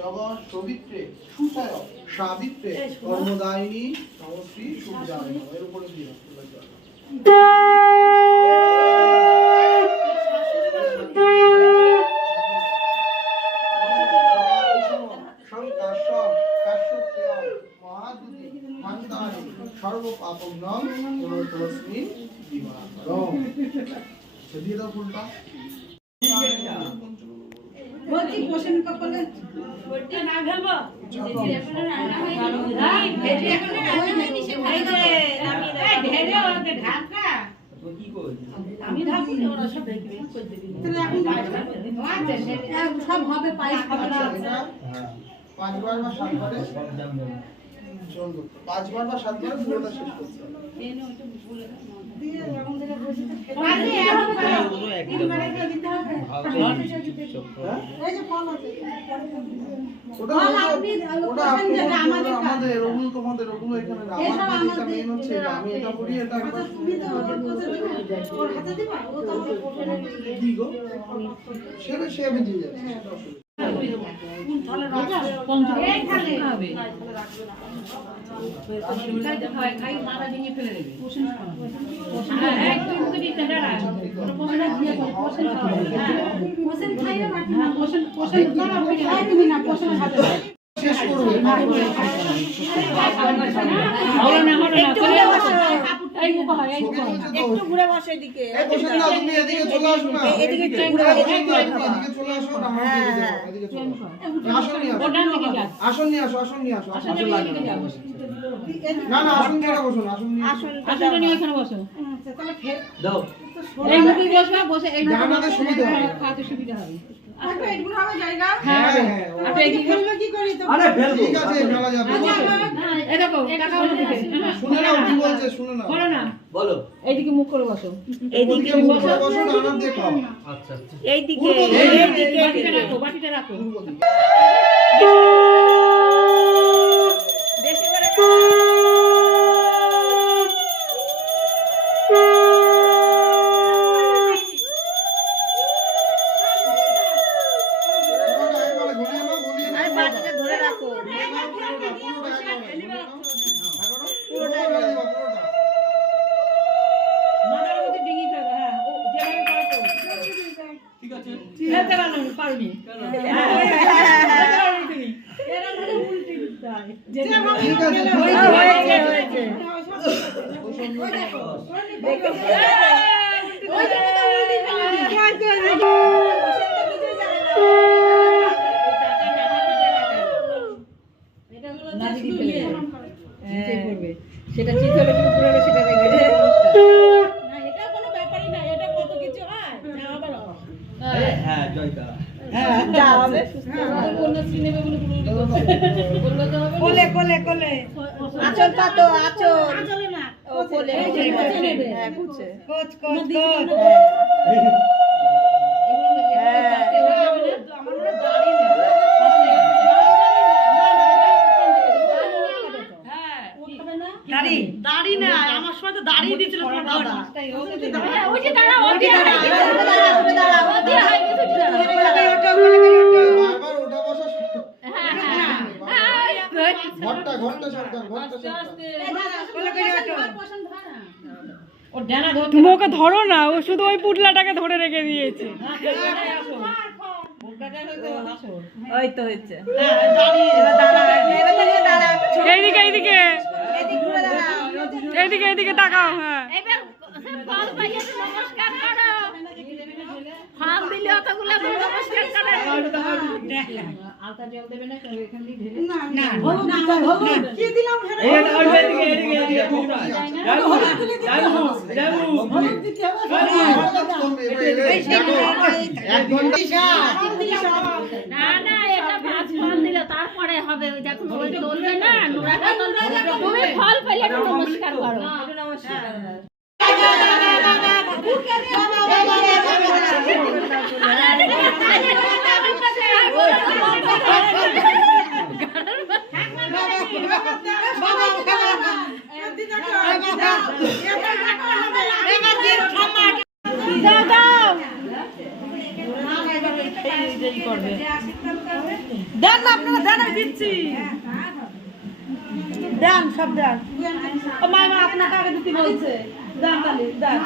জগৎ সবিত্রে সুসায় সাবিত্রে কর্মদায়িনী নমশ্রী সূর্যায় এর উপরে দিয়ে সর্ব পাপম নম তস্মিন দিবাকরম দিয়ে দাও ফুলটা বলছি পোষণ কপালে বলতে না ঘালবো এই ভেজে এখন রান্না নিচে খাই দে আমি ভেজে ওকে ঢাকা কি কই আমি ঢাকু না ওরা সব দেখবে কই দিবি তাহলে এখন সব হবে পায়েস খাবে না হ্যাঁ 5 বার বা 7 বারে সব দাম দেব চলবে 5 বার বা 7 বারে পুরোটা শেষ করতে হবে এই নো এটা বলে দিয়ে এরকম থেকে বসে তো আরে এখন পুরো একই দিতে হবে এই যে ফল আছে আমাদের ওগুলো তোমাদের ওগুলো এখানে না আমার যেটা মেইন হচ্ছে আমি এটা করি এটা তুমি তো ওর হাতে দিবা ও তো কি গো সে আমি দিয়ে যাচ্ছি তাহলে রাখা কোন এই খালে হবে খাই মারা ভেঙে ফেলে দেবে পোষণ হ্যাঁ একদম মুখে দিতে দাঁড়া পোষণ দিয়ে পোষণ পোষণ খাইও না পোষণ করা খাই তুমি না পোষণ খাবে শেষ করবে একটু ঘুরে বসো এই মুখ হয় এই একটু ঘুরে বসো এদিকে এই বসে না তুমি এদিকে চলে আসো না এদিকে ঘুরে এদিকে চলে আসো না আমার দিকে যাও এদিকে চলে আসো আসন নিয়ে আসো আসন নিয়ে আসো আসন নিয়ে আসো না না আসন কেন বসো না আসনটা নিয়ে এখানে বসো তাহলে ফের দাও এই মুখে বসবা বসে এই জানাতে সুবিধা হবে খাওয়াতে সুবিধা হবে আচ্ছা এগুলো হবে জায়গা হ্যাঁ আপনি কি ফেলবে কি করি তো আরে ফেলবো ঠিক আছে ফেলা যাবে এই দেখো টাকা হলো দিকে শুনে নাও কি বলছে শুনে নাও বলো না বলো এইদিকে মুখ করে বসো এইদিকে বসো বসো না আনার দিয়ে খাও আচ্ছা আচ্ছা এইদিকে বাটিটা রাখো বাটিটা রাখো বেশি করে বাটিটা ধরে রাখো মাথার মধ্যে ডিঙি ফেলবে হ্যাঁ ও যেভাবে পারো তো ঠিক আছে ফেলতে পারোনি তুমি এরা মানে উল্টে দিতে হয় যেভাবে হয়েছে সেটা ঠিক হলে তুমি পুরো সেটা দেখবে না এটা কোনো ব্যাপারই না এটা কত কিছু হয় আবার হ্যাঁ জয়কা হ্যাঁ যা হবে সুস্থ কোন সিনেমা গুলো বলতে হবে কোলে কোলে কোলে আঁচল পাতো আঁচলে না ও কোলে হ্যাঁ কুচে কোচ কোচ কোচ দাড়ি না আমার সময় তো দাড়ি দিছিল তোমার দাদা ওই যে দাঁড়া ওই যে দাঁড়া বারবার ওটা বসো ঘরটা সাবধান ঘরটা সাবধান তুমি ওকে ধরো না ও শুধু ওই পুটলাটাকে ধরে রেখে দিয়েছে ওই তো হচ্ছে এইদিকে এইদিকে এইদিকে এইদিকে তাকাও হ্যাঁ আলতা জল দেবে না এখান দিয়ে ঢেলে না কি দিলাম না এটা ভাত ফল দিলে তারপরে হবে ওই দেখো ওই তোলবে না নোড়াটা তোলবে তুমি ফল পেলে নমস্কার করো নমস্কার দাও দাও দেন না আপনারা দেন আমি দিচ্ছি দেন সব দেন ও মা আপনাকে আগে দিতে বলছে দেন তাহলে দেন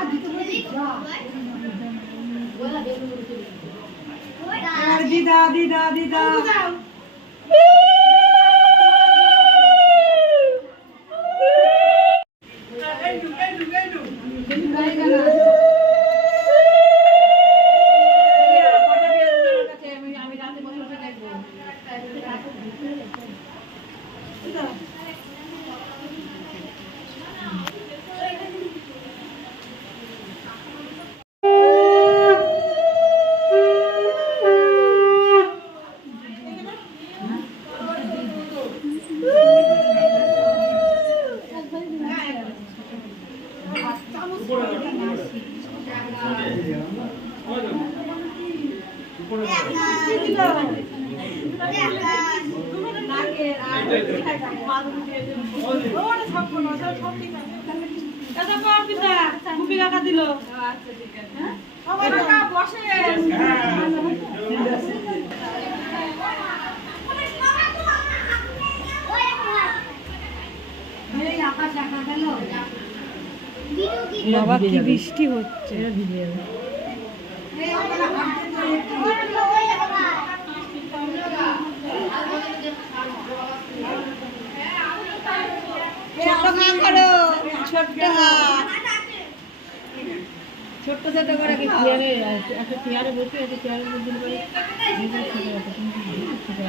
দিদা দিদা দিদা বাবা কি বৃষ্টি হচ্ছে ছোট মা করো ছোট্ট হাত ছোট্ট ছোট করে কি একটা চেয়ারে বসে একটা চেয়ারে বসে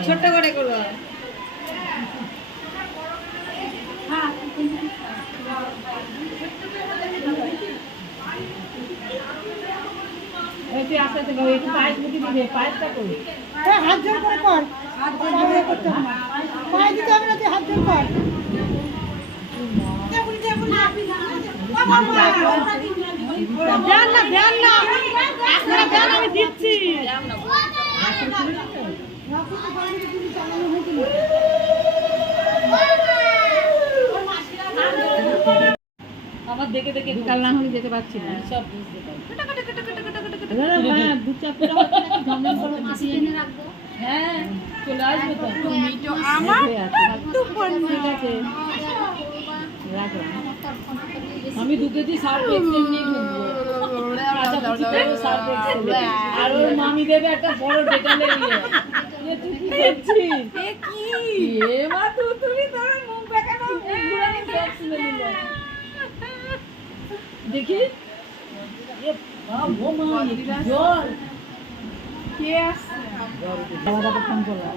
ছোট্ট করে করো তুই আস্তে আস্তে একটু পায়েস মুখে দিবি পায়েসটা করি হাত জোর করে কর পায়ে দিতে হবে না তুই হাত জোর কর আমি দিচ্ছি আমার দেখে দেখে কাল না হলে যেতে পারছি না সব বুঝতে হ্যাঁ চলে আসবে তো আমার আমি 2 কেজি সার্ফ এক্সেল নিয়ে ঢুকবো আর ওর মামি দেবে একটা বড় ডেটালের দেখি জল কে আসছে ফোন করলাম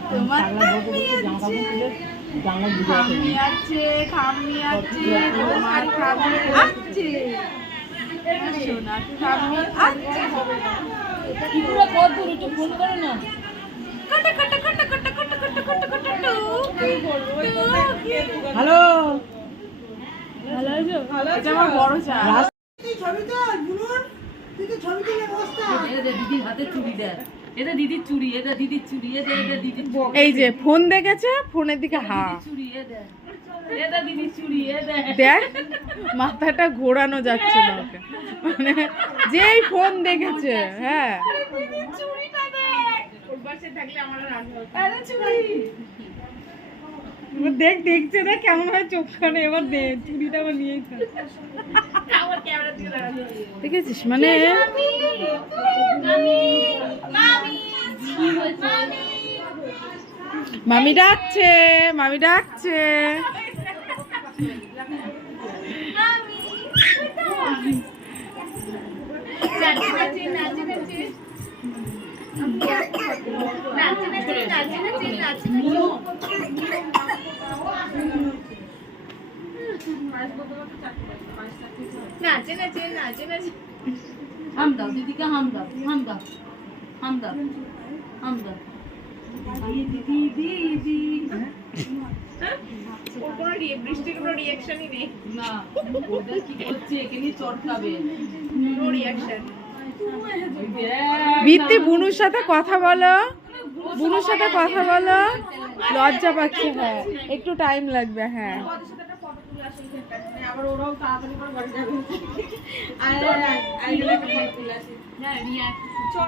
ফোন করে না হ্যালো আমার বড় চা দিদির হাতে চুড়ি দেয় এটা দিদির চুড়ি এটা দিদির চুড়ি এটা দিদির এই যে ফোন দেখেছে ফোনের দিকে হা চুড়ি এটা দিদির চুড়ি দেখ মাথাটা ঘোরানো যাচ্ছে না ওকে মানে যেই ফোন দেখেছে হ্যাঁ দেখ দেখছে না কেমন হয় চোখখানে এবার দে চুড়িটা আবার নিয়েই দেখেছিস মানে মামি ডাকছে মামি ডাকছে হাম দাও দিদিকে হাম দাও হাম দাও হাম দাও হাম দাও দিদি দিদি বৃষ্টির কোনো রিঅ্যাকশনই নেই না ওটা কি করছে এখানে চটকাবে নো রিঅ্যাকশন বৃত্তি বুনুর সাথে কথা বলো বুনুর সাথে কথা বলো লজ্জা পাচ্ছে, হ্যাঁ একটু টাইম লাগবে, হ্যাঁ। আবার ওরাও তাড়াতাড়ি করে বাড়ি যাবে। আর একটা ফটো তুলে আসি।